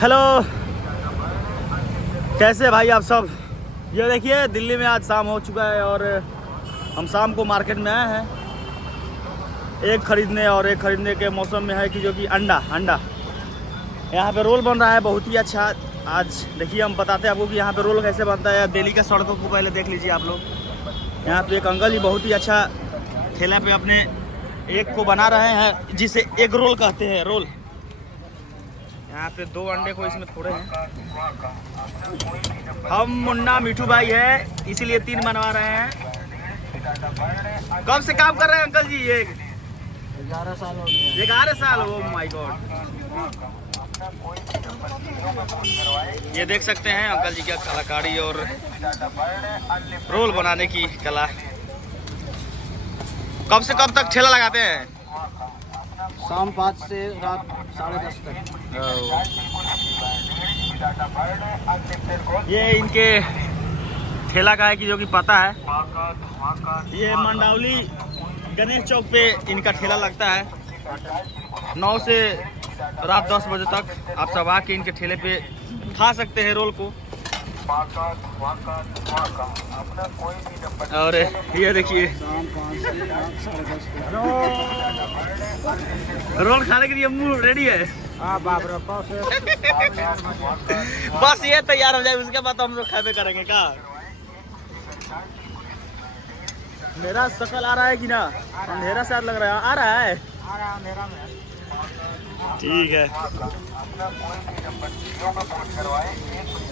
Hello, कैसे भाई आप सब। ये देखिए दिल्ली में आज शाम हो चुका है और हम शाम को मार्केट में आए हैं एक खरीदने के मौसम में है कि जो कि अंडा यहाँ पे रोल बन रहा है बहुत ही अच्छा। आज देखिए हम बताते हैं आपको कि यहाँ पे रोल कैसे बनता है। दिल्ली के सड़कों को पहले देख लीजिए आप लोग। यहाँ पे एक अंकल जी बहुत ही अच्छा ठेला पे अपने एक को बना रहे हैं जिसे एग रोल कहते हैं। रोल यहाँ पे 2 अंडे को इसमें फोड़े हैं। हम मुन्ना मिठू भाई है इसीलिए 3 बनवा रहे हैं। कब से काम कर रहे हैं अंकल जी? ये 11 साल हो गया। 11 साल। Oh my God. ये देख सकते हैं अंकल जी की कलाकारी और रोल बनाने की कला। कब से कब तक ठेला लगाते हैं? शाम 5 से रात 10:30 तक। ये इनके ठेला का है कि जो कि पता है। ये मंडावली गणेश चौक पे इनका ठेला लगता है। 9 से रात 10 बजे तक आप सब आके इनके ठेले पे खा सकते हैं रोल को। और ये देखिए रोल खाने के लिए मुंह रेडी है। बाप रे बस ये तैयार हो जाए उसके बाद हम लोग खाते करेंगे क्या। मेरा शकल आ रहा है कि ना? अंधेरा शायद लग रहा है। आ रहा है, ठीक है।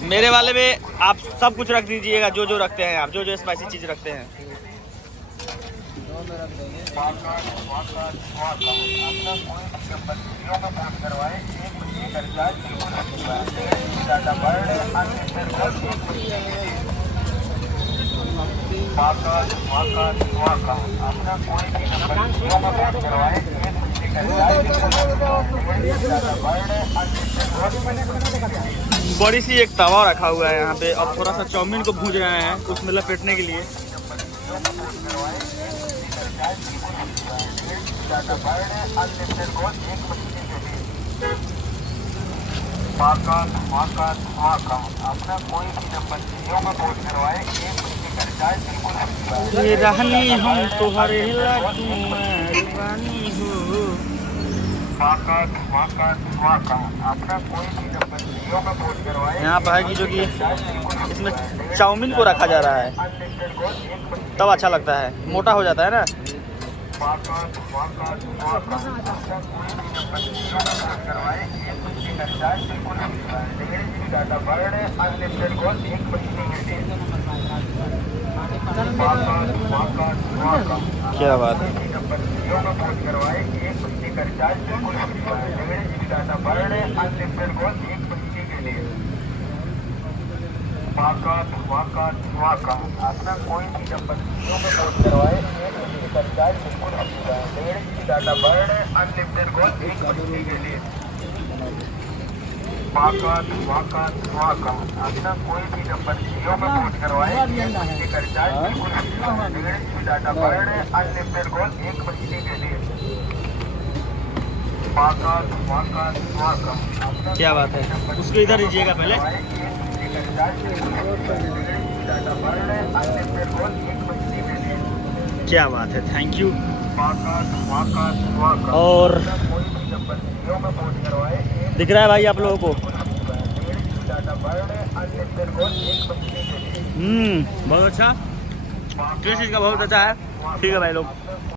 मेरे वाले में आप सब कुछ रख दीजिएगा जो जो रखते हैं आप, जो जो स्पाइसी चीज रखते हैं। बड़ी सी एक तवा रखा हुआ है यहाँ पे। अब थोड़ा सा चाउमीन को भूज रहे हैं उसमें लपेटने के लिए। ये रहनी हम तुम्हारे यहाँ पर है कि जो कि इसमें चाउमीन को रखा जा रहा है तब अच्छा लगता है, मोटा हो जाता है ना। क्या बात है। क्या बात है, उसको इधर लीजिएगा पहले। क्या बात है, थैंक यू। और दिख रहा है भाई आप लोगों को? बहुत अच्छा टेस्ट इसका, बहुत अच्छा है। ठीक है भाई लोग।